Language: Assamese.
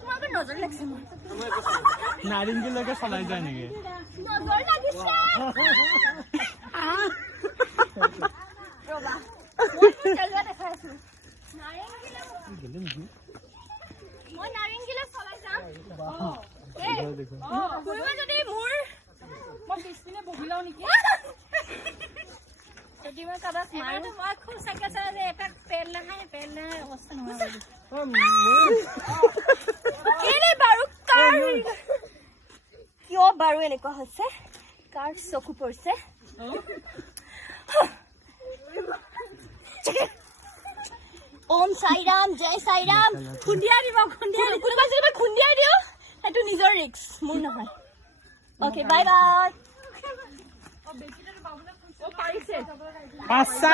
তোমাকে নজৰ লাগছে মোৰ নাৰিংগীলৈকে চলাই যায় নেকি নজৰ লাগিছে ৰবা মই তেলৱা দেখাইছো মই নাৰিংগীলে চলাই যাম কোনোবা যদি মোৰ মই পিছপিনে বহিলাও নেকি যদি মই কাবাক মাৰো মই খুব চাইকেল চলাই এটা পেল নাই অৱস্থা নহয় এনে বাৰু কাৰ কিয় বাৰু এনেকুৱা হৈছে কাৰ চকু পৰিছে ওম সাইৰাম জয় সাইৰাম খুন্দিয়া দিব কোনোবা যদি মই খুন্দিয়াই দিওঁ সেইটো নিজৰ ৰিক্স মোৰ নহয় ওকে বাই বাই আচ্ছা